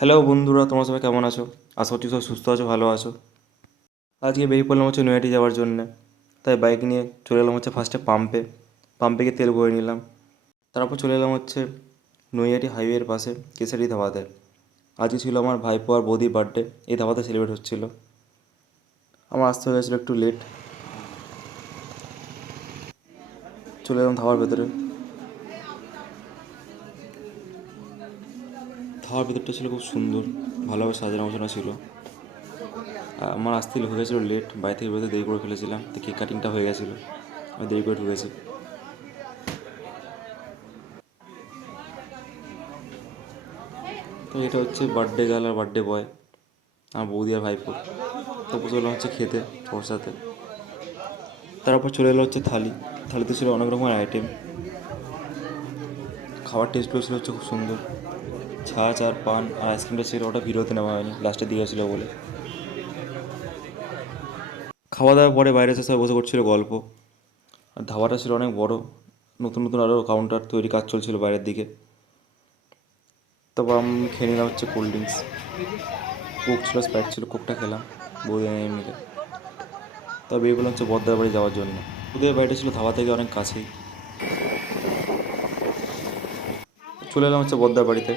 Hello বন্ধুরা, তোমরা সবাই কেমন আছো? আশা করছি সব সুস্থ আছো, ভালো আছো। আজকে বেরিয়ে পড়লাম নৈহাটি যাওয়ার জন্যে। তাই বাইক নিয়ে চলে এলাম ফার্স্টে পাম্পে গিয়ে তেল ভরে নিলাম। তারপর চলে এলাম নৈহাটি হাইওয়ের পাশে কেশারি ধাবাতে। আজকে ছিল আমার ভাইপো আর বৌদির বার্থডে, এই ধাবাতে সেলিব্রেট হচ্ছিলো। আমার আসতে হয়ে গেছিলো একটু লেট। চলে এলাম ধাবার ভেতরে। ধাবার ভেতরটা ছিল খুব সুন্দর, ভালোভাবে সাজানো গোছানো ছিল। আমার আসতে হয়ে গেছিলো লেট, বাড়ি থেকে বেরোতে দেরি করে ফেলেছিলাম, তো কেক কাটিংটা হয়ে গেছিলো, আমি দেরি করে ঢুকেছি। তো এটা বার্থডে গার্ল আর বার্থডে বয়, আমার বৌদি আর ভাইপো। তারপর চললাম খেতে ওর সাথে। তারপর চলে এলো থালিতে ছিল অনেক রকমের আইটেম। খাবার টেস্টগুলো ছিল খুব সুন্দর। ছাঁচ আর পান আর আইসক্রিমটা ছিল, ওটা ভিডিওতে নেওয়া হয়নি, লাস্টের দিকে ছিল বলে। খাওয়া দাওয়ার পরে বাইরে এসে সবাই বসে করছিল গল্প। আর ধাবাটা ছিল অনেক বড়, নতুন নতুন আরও কাউন্টার তৈরি কাজ চলছিল বাইরের দিকে। তারপর আমি খেয়ে নিলাম কোল্ড ড্রিঙ্কস। কোক ছিল, স্প্রাইট ছিল, কোকটা খেলাম বৌদি আমি মিলে। তবে এই বললাম বদ্দার বাড়ি যাওয়ার জন্য। ওদের বাড়িটা ছিল ধাবা থেকে অনেক কাছেই। চলে এলাম বদ্দার বাড়িতে।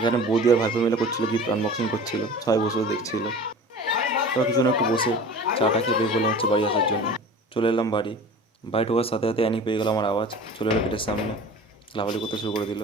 এখানে বৌদি আর ভাইপো মিলে করছিল, গিফট আনবক্সিং করছিল, সবাই বসে দেখছিল। তারপর কিছুক্ষণ একটু বসে চাটা খেয়ে বের করলাম বাড়ি আসার জন্য। চলে এলাম বাড়ি ঢোকার সাথে সাথে অ্যানি পেয়ে গেল আমার আওয়াজ, চলে এলো গেটের সামনে, লাফালাফি করতে শুরু করে দিল।